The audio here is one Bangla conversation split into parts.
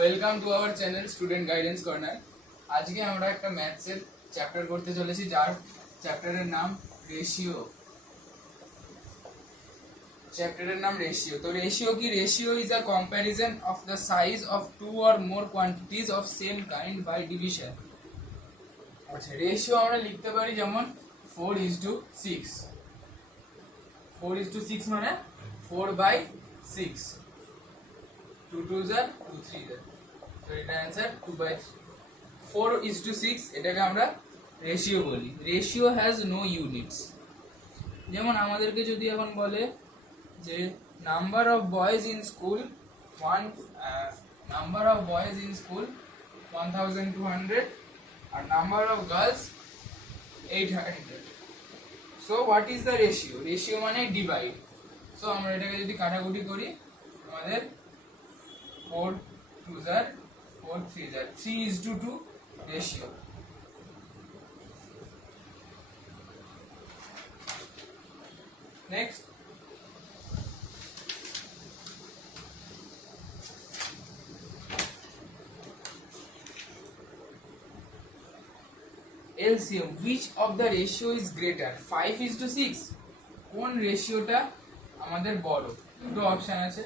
Welcome to our channel student guidance corner. আজকে আমরা একটা ম্যাথসের চ্যাপ্টার করতে চলেছি, যার চ্যাপ্টারের নাম রেশিও। তো রেশিও কি? Ratio is a comparison of the size of two or more quantities of same kind by division. আচ্ছা, রেশিও আমরা লিখতে পারি যেমন 4:6। 4:6 মানে 4/6। 2 2s are 2 3s are, so এটা आंसर 2/3। 4:6 এটাকে আমরা রেশিও বলি। Ratio has no units. যেমন আমাদেরকে যদি এখন বলে যে number of boys in school 1200 আর number of girls 800, so what is the ratio? Ratio মানে ডিভাইড। সো আমরা এটাকে যদি কাটাকুটি করি, আমাদের 4 2s are 4 3s are 3:2 ratio. Next, LCM. Which of the ratio is greater? 5:6 কোন রেশিওটা আমাদের বড়? দুটো অপশন আছে,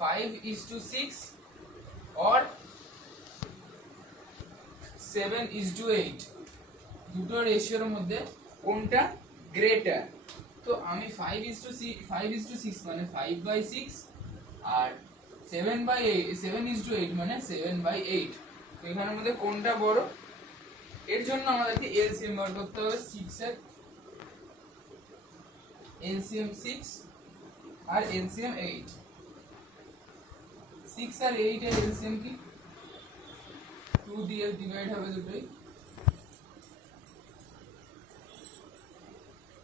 5:6 or 7:8। দুটো রেশিওর মধ্যে কোনটা গ্রেটার? তো আমি 5:6 মানে 5/6 আর 7/8 মানে 7/8। তো এখানের মধ্যে কোনটা বড়? এর জন্য আমাদেরকে এলসিএম বার করতে হবে। 6 এর এলসিএম 6 আর এলসিএম 8। 6 আর 8 এর এলসিএম কি? 2 দিয়ে ডিভাইড হবে দুটোই,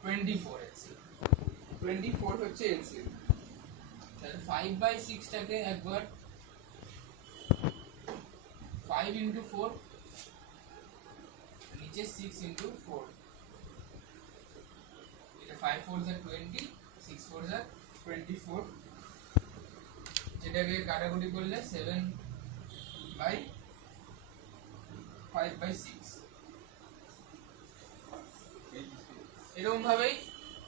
24 এলসিএম। 24 হচ্ছে এলসিএম। তাহলে 5/6 টাকে একবার 5 into 4, নিচে 6 into 4, এটা 5 4s are 20, 6 4s are 24। যেটাকে কাটাকুটি করলে 7/5/6। এরকম ভাবেই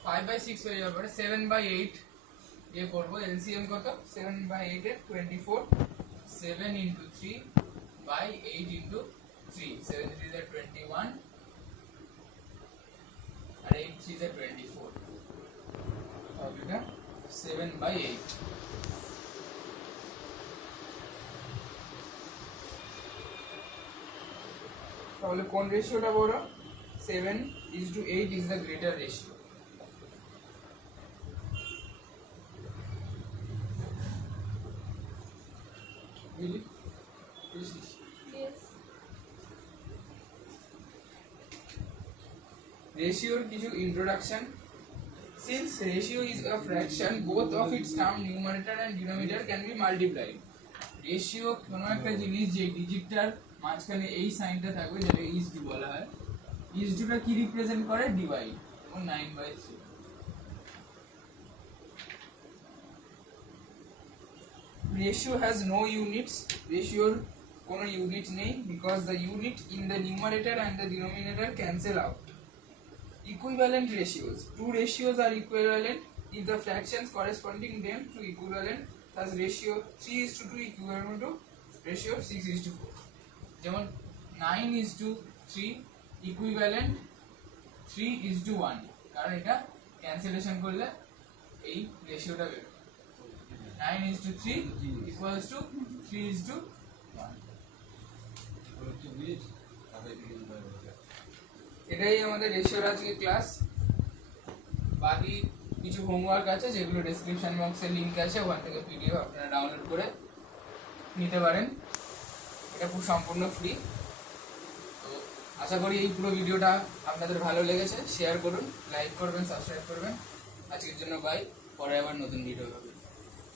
5/6 হয়ে যাওয়ার পরে 7/8 দিয়ে করবো। এলসিএম কত? 7/8 এর 24, 7 into 3 by 8 into 3, 7 3s are 21 R 8 3s are 24। তাহলে এটা 7/8। তাহলে কোন রেশিওটা বড়? 7:8 is the greater ratio. Really? Yes. Ratio কিছু introduction. Since ratio is a fraction, both of its term numerator and denominator can be multiplied. Ratio কোনো একটা জিনিস যে ডিজিটটার মাঝখানে এই সাইনটা থাকবে, যেটা ইজ টু বলা হয়। ইজ টুটা কি রিপ্রেজেন্ট করে? ডিভাইড। এবং 9/3। Ratio has no units. রেশিওর কোনো ইউনিট নেই, because the unit in the numerator and the denominator cancel out. Equivalent ratios. Two ratios are equivalent if the fractions corresponding them to equivalent. Thus ratio 3:2 equivalent to ratio 6:4. যেমন 9:3 equivalent 3:1, কারণ এটা ক্যান্সেলেশন করলে এই রেশিওটা বের হবে। 9:3 equals to 3:1। এটাই আমাদের রেশিওর আজকে ক্লাস। বাকি কিছু হোমওয়ার্ক আছে, যেগুলো ডেসক্রিপশন বক্সে লিংক আছে, ওখান থেকে পিডিএফ আপনারা ডাউনলোড করে নিতে পারেন। এটা খুব সম্পূর্ণ ফ্রি। তো আশা করি এই পুরো ভিডিওটা আপনাদের ভালো লেগেছে। শেয়ার করুন, লাইক করবেন, সাবস্ক্রাইব করবেন। আজকের জন্য বাই, পরে আবার নতুন ভিডিও হবে।